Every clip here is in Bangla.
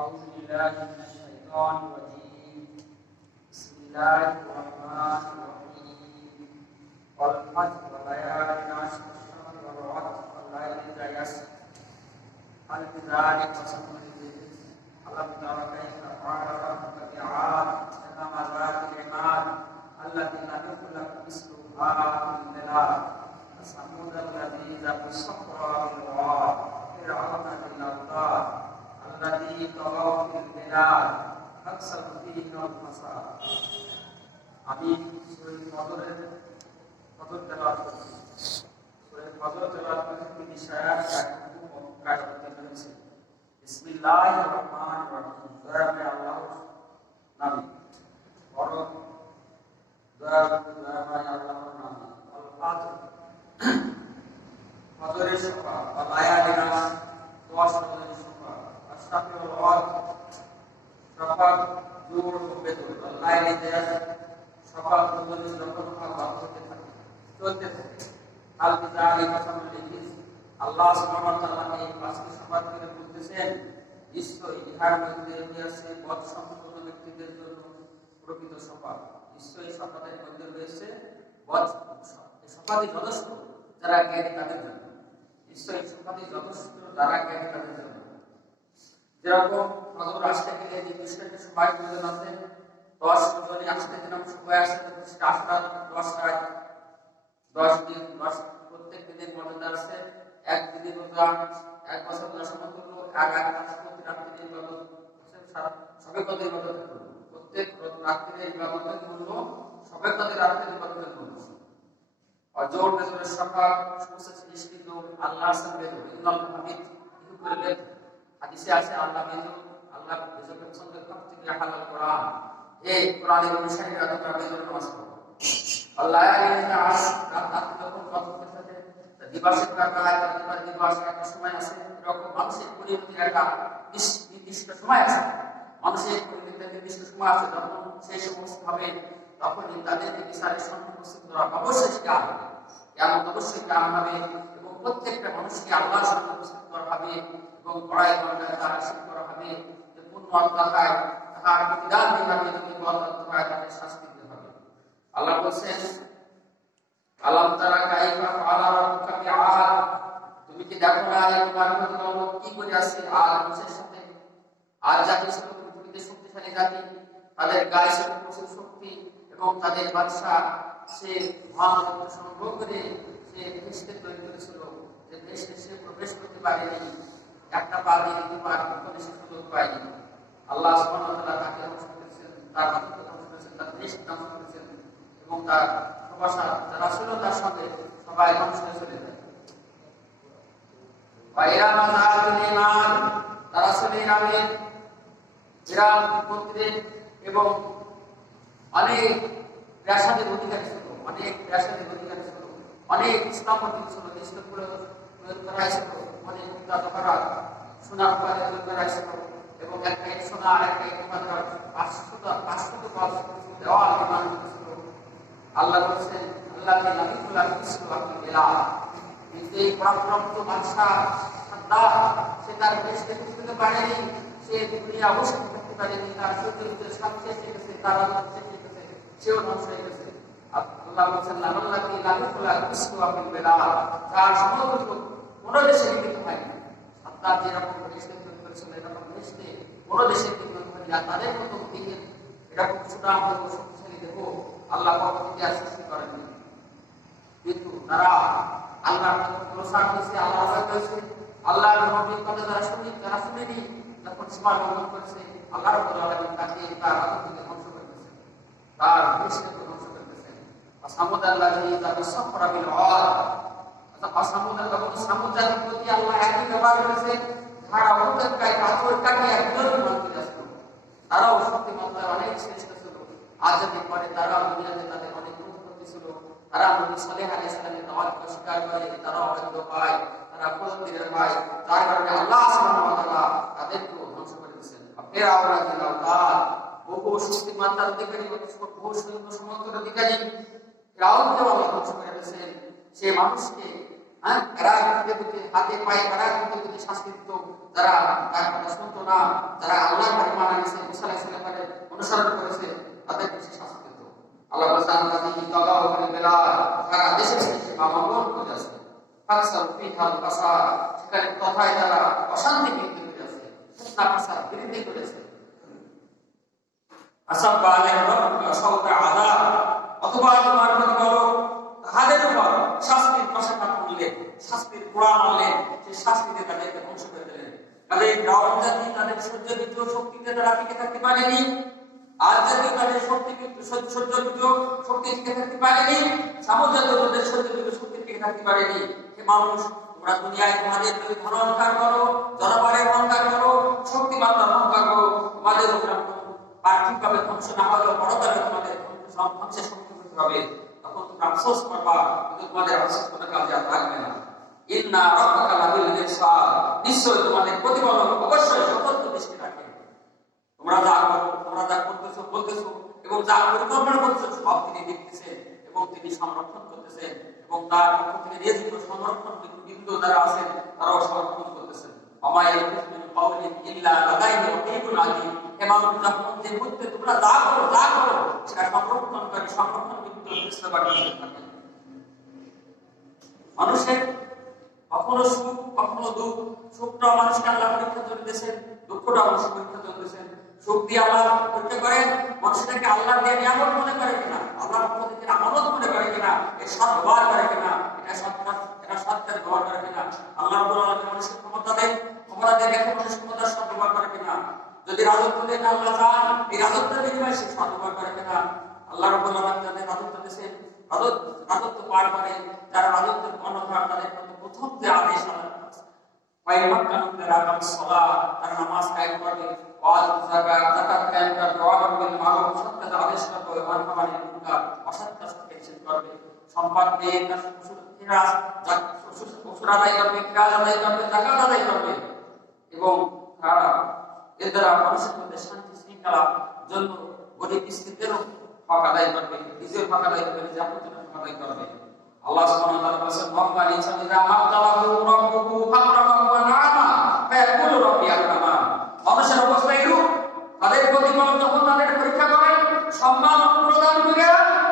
أعوذ بالله من الشيطان الرجيم. بسم الله الرحمن الرحيم. والفجر وليال عشر والشفع والوتر والليل إذا يسر هل بذلك قسم للذكر ألم تر كيف فعل ربك بعاد إرم ذات العماد التي لم يخلق مثلها في البلاد وثمود الذين بالصخرة بالواد فرعون ذي الأوتاد الذي طغوا في البلاد أكثروا فيها الفساد. আমি সূরা ফজর তেলাওয়াত করছি। সূরা ফজর তেলাওয়াত করতে 30 আয়াত কায়দা করতে হয়েছে। বিসমিল্লাহির রহমানির রহিম। দয়াময় আল্লাহর নামে। বড় দয়াময় আল্লাহর নামে। আল ফাজর ফজরের সকাল বা লায়ালিন আশর 10 রজনীর সকাল আশরাফিল ওয়াদ সকাল জোর হবে তো লাইলে দেয়া সকাল রজনী যখন আল্লাহ হতে থাকে চলতে থাকে আল বিজালি কাসামুল ইবলিস আল্লাহ সুবহানাহু ওয়া তাআলা এই পাঁচটি সংবাদ করে বলতেছেন নিশ্চয়ই ইহার মধ্যে রয়েছে পথ সম্পন্ন ব্যক্তিদের জন্য প্রকৃত সকাল। নিশ্চয়ই সকালের মধ্যে রয়েছে পথ সকালই যথেষ্ট যারা জ্ঞানী তাদের জন্য। নিশ্চয়ই সকালই যথেষ্ট যারা জ্ঞানী তাদের জন্য। যেরকম ফজর আসতে গেলে যে নির্দিষ্ট সময় প্রয়োজন আছে 10 রজনী আসতে যেরকম সময় আছে 10 দিন 10 প্রত্যেক দিনের মর্যাদা আছে। এক দিনের রোজা 1 বছর রোজা সমতুল্য। এক প্রতি রাত্রির ইবাদত সবে কদর ইবাদত প্রত্যেক রাত্রির ইবাদতের মূল্য সবে কদর রাত্রির ইবাদতের মূল্য। অজর বেজরের সকাল সমস্ত সৃষ্টি যোগ আল্লাহর সঙ্গে যোগ ইন্নাল হামিদ ইহু করলেন হাদিসে আছে আল্লাহ বেজর আল্লাহ বেজরের পছন্দ করতে হালাল কোরআন। এই কোরআনের অনুসারীরা তোমরা বেজর নামাজ পড়ো। আল্লাহ ইয়ালিনা আশ রাত যখন ফজর সাথে দিবসের কাটায় দিবস একটা সময় আছে। এরকম মানুষের পরিণতির একটা নির্দিষ্ট সময় আছে। মানুষের পরিণতির নির্দিষ্ট সময় আছে। যখন সেই সমস্ত হবে তখনই তাদেরকে বিচারের সম্মুখীন উপস্থিত করা অবশ্যই জ্ঞান হবে। এমন অবশ্যই জ্ঞান হবে এবং প্রত্যেকটা মানুষকে আল্লাহর সামনে উপস্থিত করা হবে এবং পড়াই ঘন্টায় তার আশীর্বাদ করা হবে যে পূর্ণ আত্মায় তাহার প্রতিদান দেওয়া হবে যদি আত্মায় তাকে শাস্তি দিতে হবে। আল্লাহ বলছেন আলাম তারা কাইফা ফাআলা রাব্বুকা বিআদ। তুমি কি দেখো না তোমার প্রতিপালক কি করে আছে আদ মানুষের সাথে। আর জাতি ছিল পৃথিবীতে শক্তিশালী জাতি, তাদের গায়ে ছিল প্রচুর শক্তি এবং তাদের বাদশা সে মহান সংগ্রহ করে সে দেশকে তৈরি করেছিল যে দেশে সে প্রবেশ করতে পারেনি। একটা পা দিয়ে দুবার সে সুযোগ পায়নি। আল্লাহ সুবহানাহু ওয়া তাআলা তাকে ধ্বংস করেছেন, তার রাজত্ব ধ্বংস করেছেন, তার দেশ ধ্বংস করেছেন এবং তার প্রবাসা যারা ছিল তার সঙ্গে সবাই ধ্বংস হয়ে চলে যায়। তারা ছিল ইরাম গোত্রের এবং অনেক প্রাসাদের অধিকারী ছিল, অনেক স্থাপত্য ছিল, দেশগুলো তৈরি করা হয়েছিল, অনেক সোনার উপায়ে তৈরি করা হয়েছিল এবং একটা সোনা আর একটা 500 দেওয়াল নির্মাণ করেছিল। আল্লাহ বলছেন আল্লাহ এই পরাক্রান্ত বাদশাহ সে তার দেশকে বুঝতে পারেনি, সে দুনিয়া অবশ্যই করতে পারেনি, তার চরিত্রের সাথে এসে গেছে, তার শেষে গেছে, সেও ধ্বংস হয়ে গেছে। আল্লাহ বলছেন তার সমগ্র কোন দেশে বিকৃত হয়নি। আল্লাহ যেরকম দেশকে তৈরি করেছিল এরকম দেশকে কোন দেশে বিকৃত হয়নি। আর তাদের মতো দিকে এরকম সুনাম দেবো শক্তিশালী দেবো আল্লাহ পরবর্তীতে আর সৃষ্টি করেননি। কিন্তু তারা আল্লাহর প্রসার হয়েছে, আল্লাহ হয়েছে, আল্লাহর নবীর কথা যারা শুনেনি যখন সীমা লঙ্ঘন করেছে আল্লাহ রাব্বুল আলামিন তাকে তার রাজত্বকে ধ্বংস করতেছে, তার দেশকে ধ্বংস করতেছে। সামুদ আল্লাযী তাবিসফরা বিল ওয়াদ, সামুদ জাতির প্রতি আল্লাহ একই ব্যবহার করেছে যারা অন্তর্কায় পাথর কাটিয়ে বিরোধী মানতে আসত। তারাও সত্যি মাত্রায় অনেক শ্রেষ্ঠ ছিল। আজাদের পরে তারাও দুনিয়াতে তাদের অনেক প্রতিপত্তি ছিল। তারা নবী সালেহ আলাইহিস সালামের দাওয়াতকে স্বীকার করে, তারা অবাধ্য পায়, তারা প্রতিদিনের পায়, যার কারণে আল্লাহ সুবহানাহু ওয়া তাআলা তাদেরকেও ধ্বংস করে দিয়েছেন। ফিরআউন রাদিয়াল্লাহু তাআলা বহু শক্তি মাত্রার অধিকারী, বহু সমর্থন অধিকারী ফিরআউনকেও আল্লাহ ধ্বংস করে দিয়েছেন। সে মানুষকে হ্যাঁ, এরা হাতে পায়ে এরা কিন্তু সংস্কৃত, যারা তার কথা শুনতো না, যারা আল্লাহর বাণী মানা গেছে, মুসা আলাইহিস সালামের অনুসরণ করেছে, তাদের বেশি সংস্কৃত। আল্লাহ বলেছেন আল্লাযী তাগাউ ফিল বিলাদ, তারা দেশে দেশে মামলান করে আছে। ফাকসার ফিহাল ফাসাদ, সেখানে কথায় তারা অশান্তি বৃদ্ধি করেছে, ফিতনা ফাসাদ বৃদ্ধি করেছে। আসাব আলাইহিম রাব্বুকা সাওতা আযাব, অথবা তোমার প্রতিপালক তাদের উপর শাস্তির কষাঘাত করলেন, শাস্তির কোড়া মারলেন, সেই শাস্তিতে তাদেরকে ধ্বংস করে দিলেন। তাদের ফিরআউন জাতি তাদের সহ্যবৃত্ত শক্তিতে তারা টিকে থাকতে পারেনি, আর জাতি তাদের সহ্যবৃত্ত শক্তি টিকে থাকতে পারেনি, সামুদ জাতি তাদের সহ্যবৃত্ত শক্তি টিকে থাকতে পারেনি। হে মানুষ, তোমরা দুনিয়ায় তোমাদের ধন অহংকার করো, জনবলের অহংকার করো, শক্তিমাত্রার অহংকার করো, তোমাদের পার্থিবভাবে ধ্বংস না হলেও পরকালে তোমাদের ধ্বংসের সম্মুখীন হবে। তখন তোমরা আফসোস করবা, কিন্তু তোমাদের আফসোস কোনো কাজে আর লাগবে না। ইন্না রাব্বাকা লাবিল মিরসাদ, নিশ্চয় তোমাদের প্রতিপালক অবশ্যই সতর্ক দৃষ্টি রাখে। তোমরা যা করো, তোমরা যা করতেছো বলতেছো এবং যা পরিকল্পনা করতেছো সব তিনি দেখতেছেন এবং তিনি সংরক্ষণ করতেছেন, এবং তার পক্ষ থেকে নিয়োজিত সংরক্ষণ বিন্দু যারা আছেন তারাও সংরক্ষণ করতেছেন। আমায় মিন কাউলিন ইল্লা লাদাইহি রাকিবুন আতীদ, এমন যখন যে মুহূর্তে তোমরা যা করো সেটা সংরক্ষণ বিন্দু চেষ্টা করতে মানুষের কখনো সুখ কখনো দুঃখ, সুখটা মানুষকে আল্লাহ পরীক্ষা চলতেছেন, দুঃখটা মানুষ পরীক্ষা চলতেছেন। সুখ দিয়ে আল্লাহ পরীক্ষা করেন, মানুষটাকে আল্লাহ দিয়ে নিয়ামত মনে করে কিনা, আল্লাহর পক্ষ থেকে আমানত মনে করে কিনা, এর সৎ ব্যবহার করে কিনা, এটা সৎকার ব্যবহার করে কিনা। আল্লাহ রাব্বুল আলামিন মানুষকে ক্ষমতা দেন, ক্ষমতা দিয়ে রেখে মানুষ ক্ষমতার সৎ ব্যবহার করে কিনা। যদি রাজত্ব দেন আল্লাহ চান, এই রাজত্বের বিনিময়ে সে সৎ ব্যবহার করে কিনা। আল্লাহ রাব্বুল আলামিন যাদের রাজত্ব দিয়েছেন, রাজত্ব পার করে, যারা রাজত্বের কর্ণধার, তাদের প্রথম যে আদেশ তারা নামাজ কায়েম করবে, যাকাত কায়েম করবে, ওয়া'মুর বিল মা'রুফ, সৎ কাজ আদেশ করবে, ওয়ানহা আনিল মুনকার, অসৎ কাজ থেকে নিষেধ করবে। সম্পদ দিয়ে তার শ্বশুর আদায় করবে, কিরাজ আদায় করবে, যাকাত আদায় করবে, এবং এর দ্বারা মানুষের মধ্যে শান্তি শৃঙ্খলার জন্য গরিব মিসকিনদেরও হক আদায় করবে, নিজের হক আদায় করবে, নিজের আপনজনের হক আদায় করবে। আল্লাহ সুবহানাহু ওয়া তাআলা বলেছেন মুহাম্মদ ইনসানিরা মাতালাহু রাব্বুহু ফাকরামাহু ওয়া নাআমা ফায়াকুলু রাব্বি আকরামান। মানুষের অবস্থা এরূপ, তাদের প্রতিপালক যখন তাদের পরীক্ষা করেন, সম্মান প্রদান করে,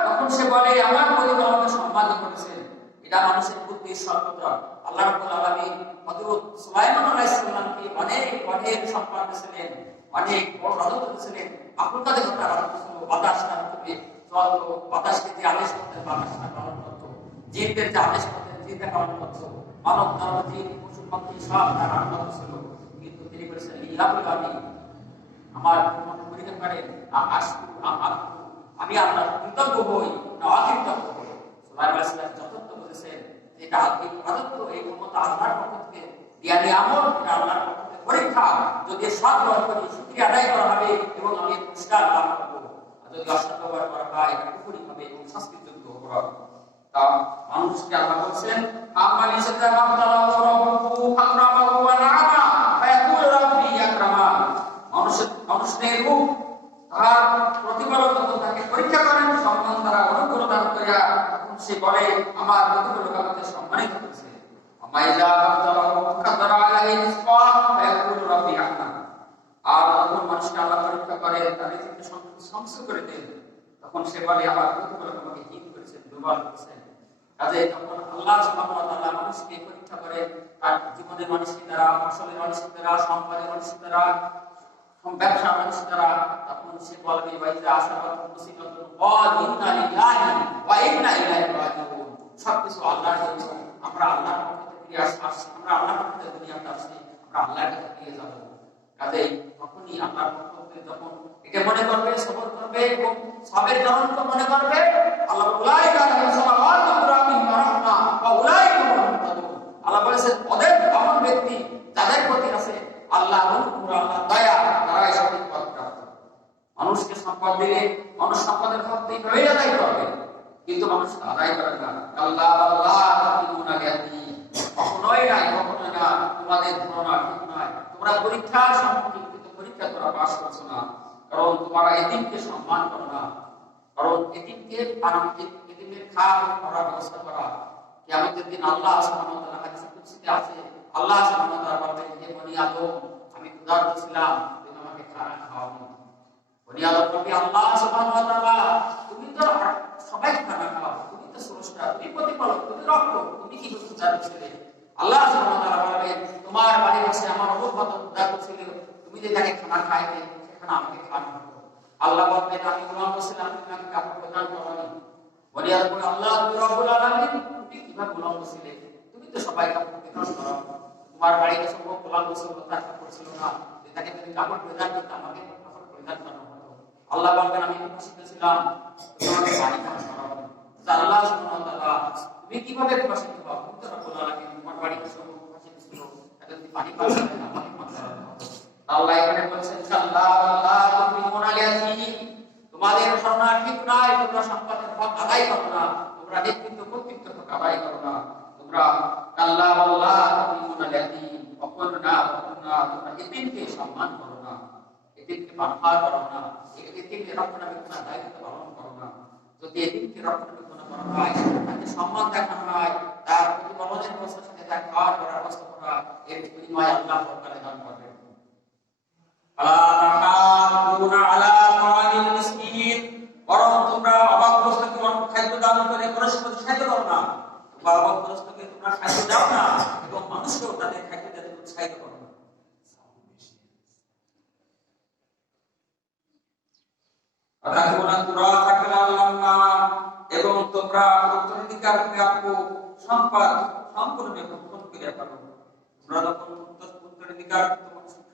তখন সে বলে আমার প্রতিপালক আমাকে সম্মান করেছেন। এটা মানুষের বুদ্ধির স্বল্পতা। আল্লাহ রাব্বুল আলামিন হযরত সুলাইমান আলাইহিস সালামকে অনেক সম্মান দিয়েছিলেন, অনেক বড় রাজত্ব দিয়েছিলেন। আবুল কাদের তার রাজত্ব ছিল, বাতাস তার থেকে চলতো, বাতাসকে যে আদেশ করতেন বাতাস তার পালন করত, জিনদের যে আদেশ করতেন জিনদের পালন করত, মানব ধর্ম জিন পশু পাখি সব তার আনুগত্য ছিল। কিন্তু তিনি বলেছেন লিল্লাহিল আলামিন, আমার পরীক্ষা করেন, আমি আপনার কৃতজ্ঞ হই না অকৃতজ্ঞ হই। সুলাইমান আলাইহিস সালাম যথার্থ বলেছেন এটা রাজত্ব, এই ক্ষমতা আল্লাহর পক্ষ থেকে দেয়া নিয়ামত, এটা আল্লাহর পক্ষ থেকে পরীক্ষা। যদি সৎ ব্যবহার করি শুকরিয়া আদায় করা হবে এবং আমি পুরস্কার লাভ করব, আর যদি অসৎ ব্যবহার করা হয় এটা কুফরি হবে এবং শাস্তির যোগ্য হবে। তা মানুষকে আল্লাহ বলছেন আম্মানি সাদামা তাআলা রাব্বুহু ফাকরামাহু ওয়া নাআমা ফায়াকুলু রাব্বি আকরামান। মানুষের রূপ তার প্রতিপালক যখন তাকে পরীক্ষা করেন, সম্মান দ্বারা অনুগ্রহ দান করিয়া, তখন সে বলে আমার প্রতিপালক আমাকে সম্মানিত করেছে। আমাইজা আবতালাহু কাদারা আলাইহি রিজকা ফায়াকুলু রাব্বি আহনান। আর যখন মানুষকে আল্লাহ পরীক্ষা করে, তার রিজিককে ধ্বংস করে দেন, তখন সে বলে আমার প্রতিপালক আমাকে হীন করেছেন, দুর্বল করেছেন। কাজে তখন আল্লাহ সুবহানাহু ওয়া তাআলা মানুষকে পরীক্ষা করে, তার জীবনের মানুষকে দ্বারা, ফসলের মানুষকে দ্বারা, সম্পদের মানুষকে দ্বারা, ব্যবসা মানুষ দ্বারা, তখন সে বলবে ওয়াইজা আসাবাত মুসিবাতুন ক্বাল ইন্না লিল্লাহি ওয়া ইন্না ইলাইহি রাজিউন। সবকিছু আল্লাহর জন্য, আমরা আল্লাহর পক্ষ থেকে ফিরে আসছি, আমরা আল্লাহর পক্ষ থেকে দুনিয়াতে আসছি, আমরা আল্লাহর কাছে ফিরে যাব। কাজে তখনই আল্লাহর পক্ষ থেকে যখন এটা মনে করবে, সবর করবে এবং সবের জনক মনে করবে, আল্লাহ উলাইকা আলাইহিম সালাওয়াতু মির রাব্বিহিম ওয়া রাহমা ওয়া উলাইকা হুমুল মুহতাদুন। আল্লাহ বলেছেন ওদের এমন ব্যক্তি যাদের প্রতি আছে আল্লাহ অনুগ্রহ, আল্লাহ দয়া, তারাই সঠিক পথ প্রাপ্ত। মানুষকে সম্পদ দিলে মানুষ সম্পদের হক এইভাবেই আদায় করবে, কিন্তু মানুষ আদায় করে না। আল্লাহ আল্লাহ তাকিমুনা গাতি, কখনোই না তোমাদের ধারণা ঠিক নয়, তোমরা পরীক্ষার সম্মুখীন, কিন্তু পরীক্ষা তোমরা পাস করছো না, কারণ তোমরা এতিমকে সম্মান করো না। কারণ এতিমের খাওয়া করার ব্যবস্থা করা কিয়ামতের দিন আল্লাহ সুবহানাহু ওয়া তাআলা হাদিসে কুদসিতে আছে, আল্লাহ সুবহানাহু ওয়া তাআলা বলবেন, হে বনি আদম, আমি ক্ষুধার্ত ছিলাম, তুমি আমাকে খানা খাওয়াওনি। বনি আদম বলবে, আল্লাহ সুবহানাহু ওয়া তাআলা, তুমি তো সবাই খানা খাও, তুমি তো স্রষ্টা, তুমি প্রতিপালক, তুমি রক্ষক, তুমি কি ক্ষুধার্ত ছিলে? আল্লাহ সুবহানাহু ওয়া তাআলা বলবেন, তোমার বাড়ির পাশে আমার অমুক বাবা ক্ষুধার্ত ছিল, তুমি যে তাকে খানা খাইতে, সেখানে আমাকে খাওয়ানো হতো। আল্লাহ বলবেন, আমি গোলাম ছিলাম, তুমি আমাকে কাপড় প্রদান করোনি। বলি আর বলে, আল্লাহ তুমি রব্বুল আলামিন, তুমি কিভাবে গোলাম ছিলে? তুমি তো সবাই কাপড় প্রদান করো। তোমার বাড়িতে সব গোলাম ছিল, তার কাপড় ছিল না, তাকে তুমি কাপড় প্রদান করতে, আমাকে কাপড় প্রদান করানো হতো। আল্লাহ বলবেন, আমি উপস্থিত ছিলাম, তুমি আমাকে পানি পান করাওনি। আল্লাহ সুবহানাহু ওয়া তাআলা, তুমি কিভাবে উপস্থিত হও? তুমি তো রব্বুল আলামিন, তোমার বাড়িতে সব উপস্থিত ছিল, তাকে তুমি পানি পান করাতে, আমাকে পান করানো হতো। আল্লাহ এখানে বলছেন, আল্লাহ আল্লাহ তুমি মোনালিয়াতি, তোমাদের ধারণা ঠিক নাই, তোমরা সম্পদের হক আদায় করো না, তোমরা নেতৃত্ব কর্তৃত্ব হক আদায় করো না, তোমরা আল্লাহ আল্লাহ তুমি মোনালিয়াতি অপর্ণা অপর্ণা, তোমরা এতিমকে সম্মান করো না, এতিমকে বাঁধা করো না, এতিমকে রক্ষণাবেক্ষণের দায়িত্ব পালন করো না। যদি এতিমকে রক্ষণাবেক্ষণ করা হয়, তাকে সম্মান দেখানো হয়, তার প্রতিপালনের ব্যবস্থার সাথে তার খাওয়ার করার ব্যবস্থা করা, এর বিনিময়ে আল্লাহ পরকালে দান করবেন। বরং তোমরা অভাবগ্রস্তকে খাদ্য দান করে পরস্পর সাহায্য করো না, বা অভাবগ্রস্তকে তোমরা খাদ্য দাও না এবং মানুষকেও তাদের খাদ্য দিতে উৎসাহিত করো না। এবং তোমরা উত্তরাধিকার প্রাপ্য সম্পদ সম্পূর্ণরূপে ভক্ষণ করিয়া পারো। তোমরা যখন উত্তরাধিকার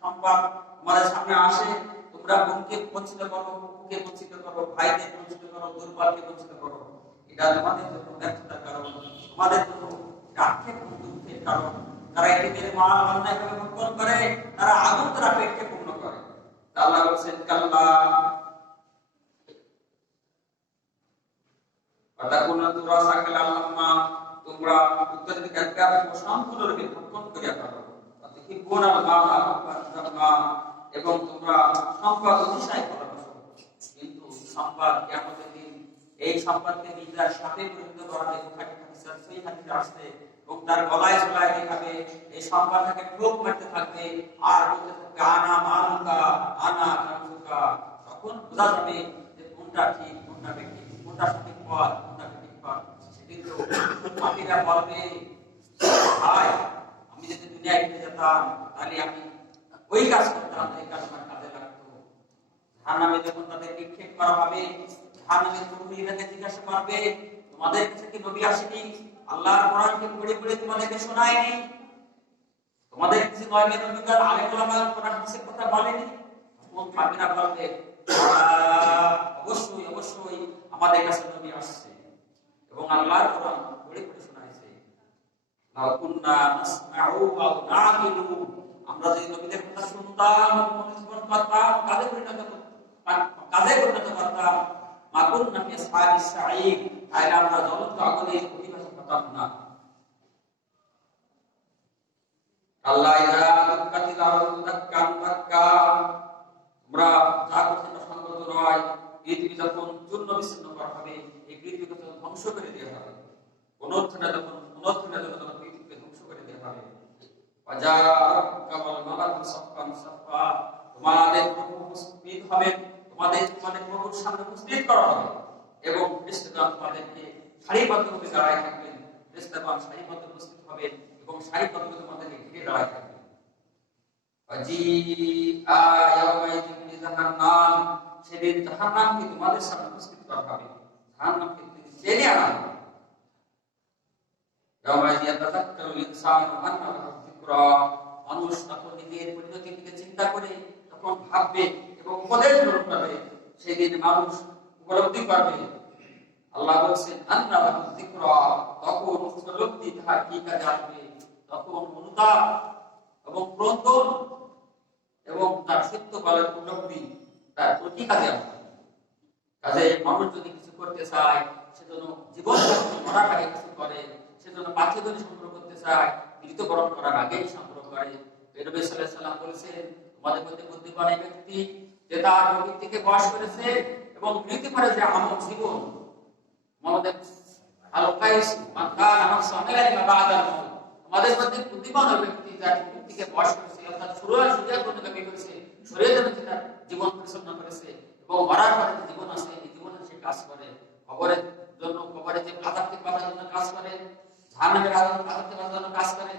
সম্পদ তোমাদের সামনে আসে, তোমরা বোনকে বঞ্চিত করো, কুকুরকে বঞ্চিত করো, ভাইকে বঞ্চিত করো, দুর্বলকে বঞ্চিত করো। এটা তোমাদের জন্য ব্যর্থতার কারণ, তোমাদের জন্য আক্ষেপ দুঃখের কারণ। তারা এটিকে অন্যায়ভাবে ভক্ষণ করে, তারা আগুন তারা পেটকে পূর্ণ করে। আল্লাহ বলছেন, কাল্লা তোমরা উত্তরাধিকার সম্পূর্ণরূপে ভক্ষণ করিয়া পারো এবং তোমরা সম্পদ অতিশয় ভালোবাসো। কিন্তু সম্পদ কিয়ামতের দিন এই সম্পদকে নিজের সাথে পরিণত করা হবে, সেই হাদিসে আসছে, এবং তার গলায় ঝোলায় দেখাবে, এই সম্পদটাকে ঠোক মারতে থাকবে আর বলতে থাকবে, আনা মালুকা আনা কানসুকা। তখন বোঝা যাবে যে কোনটা ঠিক, কোনটা বেঠিক, কোনটা সঠিক পথ, কোনটা বেঠিক পথ। সেদিন তো পাপীরা বলবে, ভাই আমি যদি দুনিয়ায় ফিরে যেতাম, তাহলে আমি ওই কাজ করতাম, এই কাজ আমার কাজে লাগতো। জাহান্নামে যখন তাদের নিক্ষেপ করা হবে, জাহান্নামের প্রহরীদেরকে জিজ্ঞাসা করবে, তোমাদের কাছে কি নবী আসেনি? আল্লাহর কোরআনকে পড়ে পড়ে তোমাদেরকে শোনায়নি? তোমাদের কাছে নবী নবীগণ আলেম ওলামা কোরআন হাদিসের কথা বলেনি? তখন পাপীরা বলবে, অবশ্যই অবশ্যই আমাদের কাছে নবী আসছে এবং আল্লাহর কোরআন পড়ে পড়ে শোনাইছে। আমরা যদি নবীদের কথা শুনতাম, জীবন করতাম, কাজে পরিণত করতাম, তাহলে আমরা জ্বলন্ত আগুনের অধিবাসী হতাম না। আল্লাহ তোমরা যা করতে সঙ্গত নয়, পৃথিবী যখন চূর্ণ বিচ্ছিন্ন করা হবে, এই পৃথিবীকে যখন ধ্বংস করে দেওয়া হবে, পুনরুত্থানের জন্য পৃথিবীকে ধ্বংস করে দেওয়া হবে। তোমাদের প্রভু উপস্থিত হবেন, তোমাদের প্রভুর সামনে উপস্থিত করা হবে এবং ফেরেশতাগণ তোমাদেরকে সারিবদ্ধভাবে দাঁড়ায় থাকবেন। ফেরেশতাগণ সারিবদ্ধ উপস্থিত হবেন এবং সারিবদ্ধভাবে তোমাদেরকে ঘিরে দাঁড়ায় থাকবেন। সেদিন জাহান্নামকে তোমাদের সামনে উপস্থিত করা হবে, জাহান্নামকে টেনে আনা হবে। মানুষ তখন নিজের পরিণতির দিকে চিন্তা করে তখন ভাববে এবং উপদেশ গ্রহণ করবে। সেদিন মানুষ উপলব্ধি করবে। আল্লাহ বলছেন, তখন উপলব্ধি তাহার কি কাজে আসবে, তখন অনুতাপ এবং ক্রন্দন এবং তার সত্য বলার উপলব্ধি তার প্রতি কাজে আসবে। কাজে মানুষ যদি কিছু করতে চায়, সেজন্য জীবন মরার আগে কিছু করে, সেজন্য বাচ্চাদের সংগ্রহ করতে চায়, মৃত্যুবরণ করার আগেই সংগ্রহ করে। নবী সাল্লাল্লাহু আলাইহি ওয়াসাল্লাম বলেছেন, তোমাদের মধ্যে বুদ্ধিমান এই ব্যক্তি যে তার নবীর থেকে বয়স করেছে এবং মৃত্যু করে যে আমল জীবন, আমাদের আল কাইস মান কানা নাফসাহু ইলাইহি বা'দাল মাউত। আমাদের মধ্যে বুদ্ধিমান ওই ব্যক্তি যার মৃত্যুকে বশ করেছে, অর্থাৎ শুরুয়ার কোনটাকে করেছে, শরীয়তের মধ্যে তার জীবন পরিচালনা করেছে এবং মরার পরে যে জীবন আছে এই জীবনে সে কাজ করে, কবরের জন্য, কবরে যে আযাব থেকে বাঁচার জন্য কাজ করে, জাহান্নামের আযাব থেকে বাঁচার জন্য কাজ করে,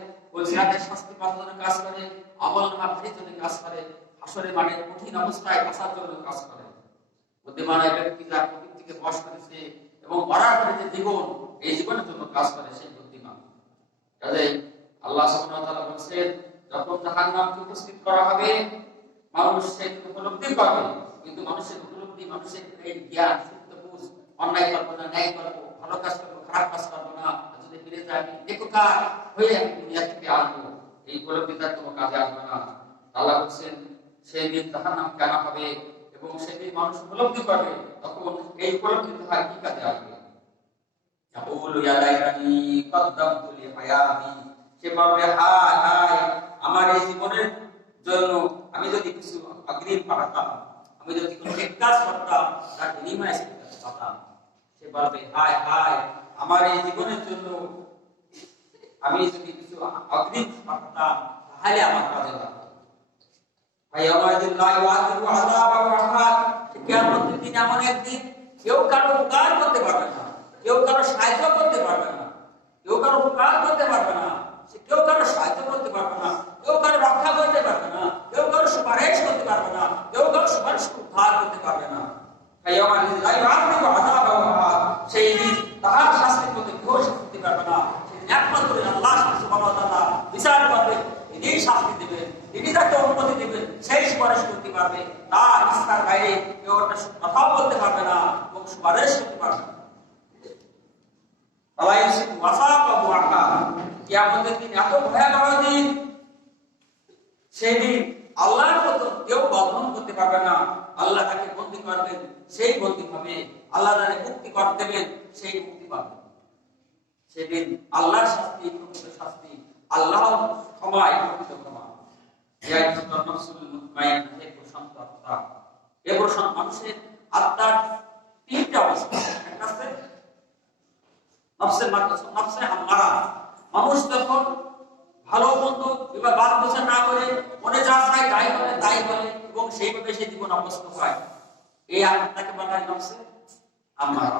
সিরাতের শাস্তি বাঁচার জন্য কাজ করে, আমলনামা ভারীর জন্য কাজ করে, হাসরের মাঠে কঠিন অবস্থায় বাঁচার জন্য কাজ করে। বুদ্ধিমান ওই ব্যক্তি যার প্রকৃতিকে বশ করেছে এবং মরার পরে যে জীবন এই জীবনের জন্য কাজ করে সেই বুদ্ধিমান। কাজেই আল্লাহ সুবহানাহু ওয়া তাআলা বলেন, যখন জাহান্নামকে উপস্থিত করা হবে মানুষ সেটি উপলব্ধি করবে, কিন্তু মানুষের উপলব্ধি, মানুষের এই জ্ঞান, শুদ্ধ বুঝ, অন্যায় করবো না, ন্যায় করবো, ভালো কাজ করবো, খারাপ কাজ করবো না, যদি ফিরে যায় আমি নেককার হয়ে আমি দুনিয়া থেকে আসবো, এই উপলব্ধি তার কোনো কাজে আসবে না। আল্লাহ বলছেন সেই দিন জাহান্নাম কেন হবে এবং সেদিন মানুষ উপলব্ধি করবে, তখন এই উপলব্ধি তার কি কাজে আসবে? ইয়াকুলু ইয়া লাইতানি কদ্দামতু লি হায়াতি, সে বলবে হায় হায় আমার এই জীবনের জন্য আমি যদি কিছু অগ্রিম পাঠাতাম, আমি যদি কোনো নেক কাজ করতাম তার বিনিময়ে সেটা পেতাম। সে বলবে হায় হায় আমার এই জীবনের জন্য আমি যদি কিছু অগ্রিম পাঠাতাম তাহলে আমার কাজে লাগতো। ফায়াওয়াদিল্লাহি ওয়াদিবু আযাবাহু আহাদ, কিয়ামতের দিন এমন একদিন কেউ কারো উপকার করতে পারবে না, কেউ কারো সাহায্য করতে পারবে না, কেউ কারো উপকার করতে পারবে না, সে কেউ কারো সাহায্য করতে পারবে না, কেউ কারো রক্ষা করতে পারবে না, কেউ কারো সুপারিশ করতে পারবে না, কেউ কারো সুপারিশ উদ্ধার করতে পারবে না। ফায়াওয়াদিল্লাহি ওয়াদিবু আযাবাহু আহাদ, সেই দিন তার শাস্তি করতে কেউ শাস্তি দিতে পারবে না। সেদিন একমাত্র আল্লাহ সুবহানাহু ওয়া তাআলা বিচার করবেন, তিনি শাস্তি দিবেন, তিনি তাকে অনুমতি দিবেন, সেই সুপারিশ করতে পারবে। তার ইচ্ছার বাইরে কেউ একটা কথাও বলতে পারবে না এবং সুপারিশ করতে পারবে না। আল্লাহ ইয়াসিফ ওয়াসাফাহু আহাদ, কিয়ামতের দিন এত ভয়াবহ দিন, সেই দিন আল্লাহর মতো কেউ বন্ধন করতে পারবে না। আল্লাহ তাকে বন্দী করবেন, সেই বন্দী হবে। আল্লাহ তাকে মুক্তি করে দেবেন, সেই মুক্তি পাবে। সেদিন আল্লাহর শাস্তি প্রকৃত শাস্তি, আল্লাহর ক্ষমায় প্রকৃত ক্ষমা। মানুষের আত্মার তিনটা অবস্থা, একটা আছে নফসের মাধ্যমে, নফসে হামারা, মানুষ যখন ভালো মন্দ কিংবা বাদ বিচার না করে মনে যা চায় তাই করে এবং সেইভাবে সে জীবন অবস্থা পায়, এই আত্মাকে বলা হয় নফসে হামারা।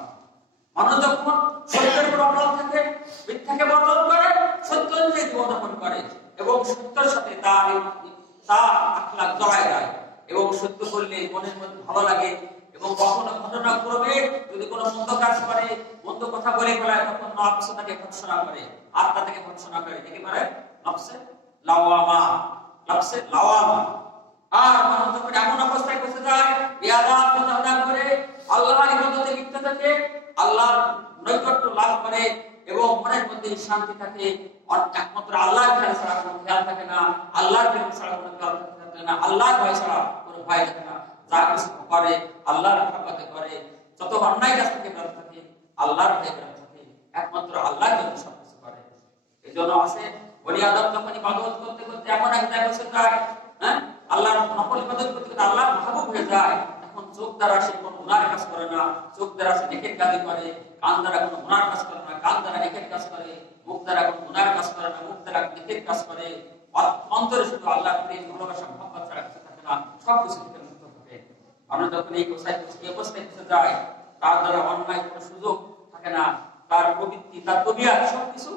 মানুষ যখন সত্যের উপর অটল থাকে, মিথ্যাকে বর্জন করে, সত্য অনুযায়ী জীবনযাপন করে এবং সত্যের সাথে তার আখলাক জড়ায় যায় এবং সত্য করলে মনের মধ্যে ভালো লাগে এবং কখনো ঘটনাক্রমে যদি কোনো মন্দ কাজ করে, মন্দ কথা বলে ফেলায়, তখন নফস তাকে ভৎসনা করে, আত্মা তাকে ভৎসনা করে, একে বলে নফসে লাওয়ামা, নফসে লাওয়ামা। আর মানুষ যখন এমন অবস্থায় পৌঁছে যায় বেয়াদব কথা করে, আল্লাহর ইবাদতে লিপ্ত থাকে, আল্লাহর নৈকট্য লাভ করে এবং মনের মধ্যে শান্তি থাকে, একমাত্র আল্লাহর খেয়াল ছাড়া কোনো খেয়াল থাকে না, আল্লাহর প্রেম ছাড়া কোনো খেয়াল থাকে না, আল্লাহর ভয় ছাড়া কোনো ভয় থাকে না, যা কিছু করে আল্লাহর মহব্বতে করে, যত অন্যায় কাজ থেকে বিরত থাকে আল্লাহর ভয়ে বিরত থাকে, একমাত্র আল্লাহর জন্য সবকিছু করে। এই জন্য আছে বনি আদম যখন ইবাদত করতে করতে এমন এক জায়গায় বসে যায়, আল্লাহর নফল ইবাদত করতে করতে আল্লাহর মাহবুব হয়ে যায়, এখন চোখ দ্বারা সে কোনো গুনার কাজ করে না, চোখ দ্বারা সে নেকের কাজ করে, কান দ্বারা কোনো গুনার কাজ করে না, কান দ্বারা নেকের কাজ করে, মুখ দ্বারা কোনো গুনার কাজ করে না, মুখ দ্বারা নেকের কাজ করে, অন্তরে শুধু আল্লাহর প্রেম ভালোবাসা মহব্বত ছাড়া কিছু থাকে না, সবকিছু থেকে মুক্ত থাকে। আমরা যখন এই অবস্থায় পৌঁছে যায়, তার দ্বারা অন্যায় কোনো সুযোগ থাকে না, তার প্রবৃত্তি, তার তবিয়ত সবকিছু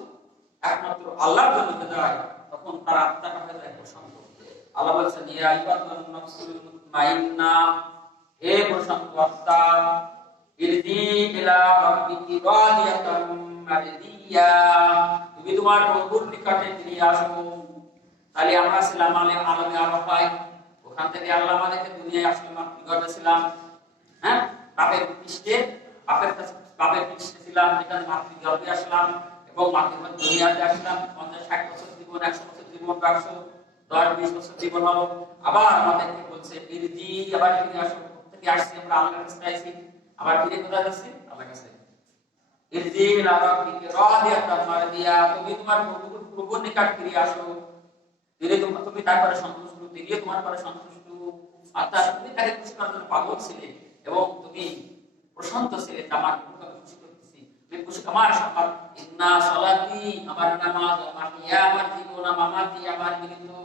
একমাত্র আল্লাহর জন্য যায়, তখন তার আত্মাটা হয়ে যায় প্রশান্ত। আল্লাহ বলছেন ইয়া আইয়ুহান নাফসুল মুতমাইন্না, হে প্রশান্ত আত্মা, ইরজি ইলা রাব্বিকি রাদিয়াতাম মারদিয়া, তুমি তোমার প্রভুর নিকটে ফিরে আসো। তাহলে আমরা ছিলাম আলামে আরাফায়, ওখান থেকে আল্লাহ আমাদেরকে দুনিয়ায় আসলাম, নিকটে ছিলাম, বাপের পৃষ্ঠে, বাপের পৃষ্ঠে ছিলাম, এখানে মাতৃগর্ভে আসলাম এবং মাতৃগর্ভে দুনিয়াতে আসলাম। 50-60 বছর জীবন, 100 বছর জীবন, 110-20 বছর জীবন হলো। আবার আমাদেরকে বলছে ইরজি, আবার ফিরে আসো। থেকে আসছি আমরা আল্লাহর কাছে আইছি, আবার ফিরে কোথায় যাচ্ছি? আল্লাহর কাছে। ইরজি ইলা রাব্বিকি রাদিয়াতাম মারদিয়া, তুমি তোমার প্রভুর নিকট ফিরে আসো, তুমি তার পরে সন্তুষ্ট, তিনি তোমার পরে সন্তুষ্ট। অর্থাৎ তুমি তাকে খুশি করার জন্য পাগল ছিলে এবং তুমি প্রশান্ত ছিলে, আমার খুশি করতেছি, আমার সাফাত ইন্না সালাতি আমার নামাজ ওয়া মাহিয়া আমার জীবন মামাতি আমার মৃত্যু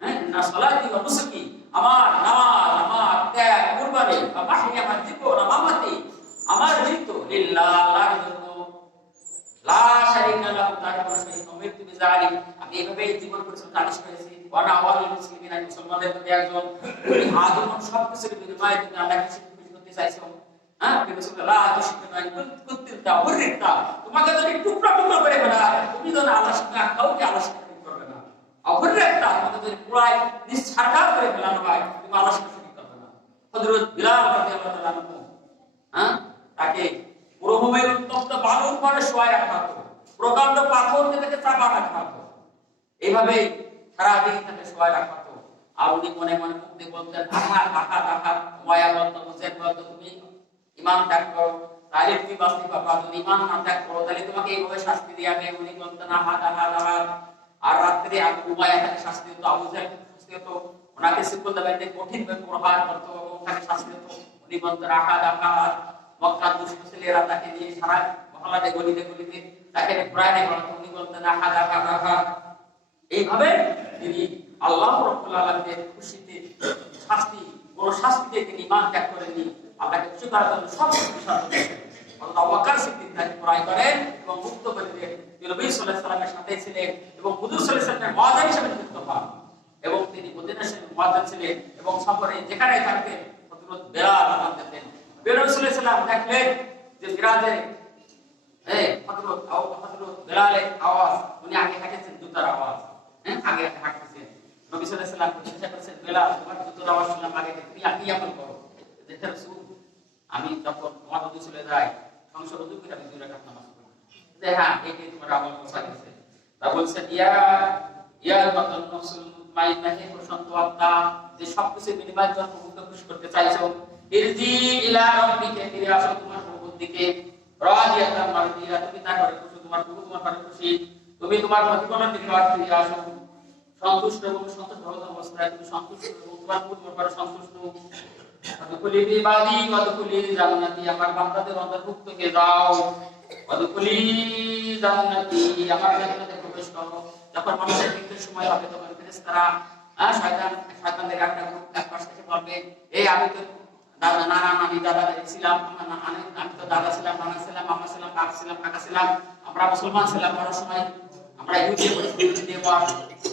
ইন্না সালাতি ওয়া নুসুকি আমার নামাজ আমার ত্যাগ কুরবানি ওয়া মাহিয়া আমার জীবন মামাতি আমার মৃত্যু লিল্লাহ আল্লাহর জন্য লা শারীকা লাহু তার কোনো শরীক অমৃত্যু বিজালি আমি এভাবে জীবন পরিচালনা আদেশ করেছি ওয়া না আওয়াল মুসলিমিন মুসলমানদের মধ্যে একজন আজীবন সবকিছুর বিনিময়ে তুমি আল্লাহকে খুশি করতে চাইছো তোমাকে যদি টুকরা টুকরা করে ফেলা তুমি যদি আল্লাহর সঙ্গে কাউকে আল্লাহর সঙ্গে শরীক করবে না অপরটা তোমাকে যদি পুরাই নিঃসারকার করে ফেলানো হয় তুমি আল্লাহর সঙ্গে শরীক করবে না হযরত বিলাল রাদিয়াল্লাহু তাআলা তাকে মরুভূমির উত্তপ্ত বালুর উপরে শোয়ায় রাখা হতো প্রকাণ্ড পাথর থেকে চাপা রাখা হতো এইভাবে সারাদিন তাকে শোয়ায় রাখা হতো আর উনি মনে মনে মুখ দিয়ে বলতেন আহা মায়া বলতো হুসেন বলতো তুমি ঈমান ত্যাগ করো তাহলে তুমি বাঁচতে পারবা যদি ঈমান না ত্যাগ করো তাহলে তোমাকে এইভাবে শাস্তি দেয়া হবে উনি বলতেন আহা আর রাত্রে আবু উমাইয়া তাকে শাস্তি দিত আবু জাহেল শাস্তি দিত ওনাকে সিকুল দাবাইতে কঠিন ভাবে প্রহার করতো তাকে শাস্তি দিত উনি বলতেন আহা মক্কার দুষ্ট ছেলেরা তাকে নিয়ে সারা মহল্লাতে গলিতে তাকে প্রাণে করতো উনি বলতেন আহা এইভাবে তিনি আল্লাহ রাব্বুল আলামিনের খুশিতে কোন শাস্তিতে তিনি ঈমান ত্যাগ করেননি আল্লাহকে খুশি করার জন্য সব কিছু সাধন করেছেন আল্লাহ ওয়াকার সিদ্দিক তাকে ক্রয় করেন এবং মুক্ত করে দিলেন নবী সাল্লাল্লাহু আলাইহি ওয়াসাল্লামের সাথে ছিলেন এবং হুজুর সাল্লাল্লাহু আলাইহি ওয়াসাল্লামের মুয়াজ্জিন হিসেবে নিযুক্ত হন এবং তিনি মদিনার মুয়াজ্জিন ছিলেন এবং সফরে যেখানে থাকতেন হযরত বেলাল আযান দিতেন বেলাল সাল্লাল্লাহু আলাইহি ওয়াসাল্লাম দেখলেন যে মিরাজে হযরত বেলালের আওয়াজ উনি আগে হাঁটছেন জুতার আওয়াজ আগে হাঁটতেছেন নবী সাল্লাল্লাহু আলাইহি ওয়াসাল্লাম জিজ্ঞাসা করেছেন বেলাল তোমার জুতার আওয়াজ শুনলাম আগে তুমি কি আমল করো দেখতে রাসূল আমি যখন তোমার ওযু চলে যাই সংসার ওযু করে আমি 2 রাকাত নামাজ পড়ি যে হ্যাঁ এইটাই তোমার আমল মোসা গেছে তা বলছেন ইয়া বাতান নফসুল মুতমাইন্নাহ প্রশান্ত আত্মা যে সবকিছু বিনিময়ের জন্য প্রভুকে খুশি করতে চাইছো ইরজি ইলা রাব্বিকা ফিরে আসো তোমার প্রভুর দিকে রাদিয়াতান মারদিয়া তুমি তার ঘরে খুশি তোমার প্রভু তোমার ঘরে খুশি তুমি তোমার প্রতিপালনের দিকে ফিরে আসো সন্তুষ্ট এবং সন্তোষভাবে অবস্থায় তুমি সন্তুষ্ট এবং তোমার প্রভু তোমার ঘরে সন্তুষ্ট ওয়াদখুলি বিবাদি ওয়াদখুলি জান্নাতি আমার বান্দাদের অন্তর্ভুক্ত হয়ে যাও ওয়াদখুলি জান্নাতি আমার জান্নাতে প্রবেশ করো যখন মানুষের মৃত্যুর সময় হবে তখন ফেরেশতারা শয়তানদের একটা গ্রুপ এক পাশ থেকে বলবে এই আমি তো দাদা ছিলাম আমি তো দাদা ছিলাম নানা ছিলাম মামা ছিলাম বাপ ছিলাম কাকা ছিলাম আমরা মুসলমান ছিলাম বড় সময় আমরা ইহুদি দিয়ে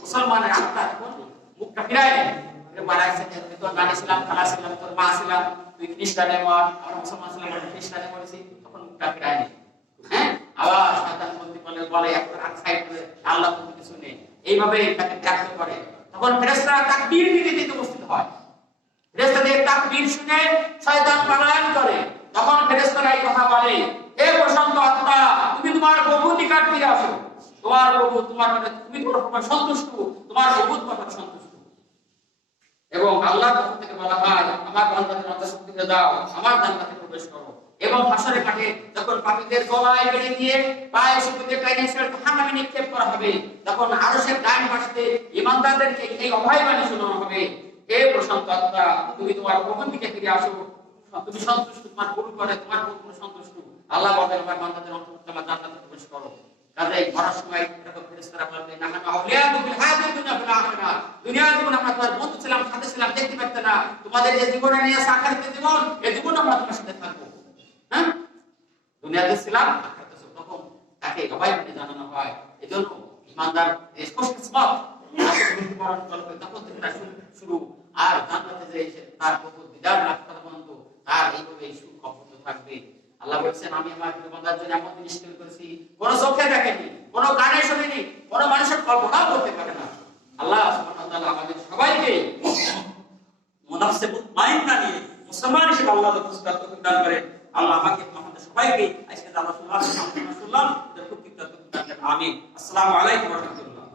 মুসলমানের আত্মা তখন মুখটা ফিরায় নেয় তোর নানি ছিলাম খালা ছিলাম তোর মা ছিলাম তুই খ্রিস্টানে মর আমরা মুসলমান ছিলাম খ্রিস্টানে মরেছি তখন মুখটা ফিরায় নেয় আবার শয়তান বলে একটা সাইড করে আল্লাহ কোনো কিছু নেই এইভাবে তাকে ত্যাগ করে তখন ফেরেশতারা তাকবীর দিতে উপস্থিত হয় ফেরেশতাদের তাকবীর শুনে শয়তান পলায়ন করে তখন ফেরেশতারা এই কথা বলে হে প্রশান্ত আত্মা তুমি তোমার প্রভু নিকট ফিরে আসো তোমার প্রভু তোমার মানে তুমি তোমার প্রভু সন্তুষ্ট তোমার প্রভু তোমার সন্তুষ্ট এবং আল্লাহর পক্ষ থেকে বলা হয় আমার বান্দাদের অন্তর্ভুক্ত হয়ে দাও আমার জান্নাতে প্রবেশ করো এবং হাসরের মাঠে যখন পাপীদের গলায় বেঁধে দিয়ে পায়ে সুবিধে টাইনে জাহান্নামে নিক্ষেপ করা হবে তখন আরশের ডান পাশে ঈমানদারদেরকে এই অভয়বাণী শোনানো হবে হে প্রশান্ত আত্মা তুমি তোমার প্রভুর দিকে ফিরে আসো তুমি সন্তুষ্ট তোমার প্রভু করে তোমার প্রভু সন্তুষ্ট আল্লাহ বলেন আমার বান্দাদের অন্তর্ভুক্ত আমার জান্নাতে প্রবেশ করো কাজেই মরার সময় এরকম ফেরেশতারা বলবে নাহানু আউলিয়াকুম ফিল হায়াতিদ দুনিয়া ফিল আখিরাহ দুনিয়ার জীবনে আমরা তোমার বন্ধু ছিলাম সাথে ছিলাম দেখতে পেতে না তোমাদের এই জীবনে নিয়ে আখিরাতের জীবন এই জীবন আমরা তোমার সাথে থাকবো হ্যাঁ দুনিয়াতে ছিলাম আখিরাতে তখন তাকে অভয়বাণী জানানো হয় এজন্য ঈমানদার এই খুশকিসমত মৃত্যুবরণ করবে তখন থেকে শুরু আর জান্নাতে যে তার প্রভু দিদার লাভ করা পর্যন্ত তার এইভাবে সুখ অব্যাহত থাকবে আল্লাহ বলেছেন আমি আমার বান্দার জন্য এমন জিনিস তৈরি করেছি কোন চোখে দেখেনি কোন কানে শুনেনি কোন মানুষের কল্পনাও করতে পারে না আল্লাহ সুবহানাহু ওয়া তাআলা আমাদের সবাইকে মুনাফসে মুতমাইন্না নিয়ে মুসলমান হিসেবে আল্লাহর প্রস্তাব দান করেন আল্লাহ আমাকে আমাদের সবাইকে আজকে আল্লাহ শুনলাম এর খুব দান করেন আমিন আসসালামু আলাইকুম ওয়া রাহমাতুল্লাহ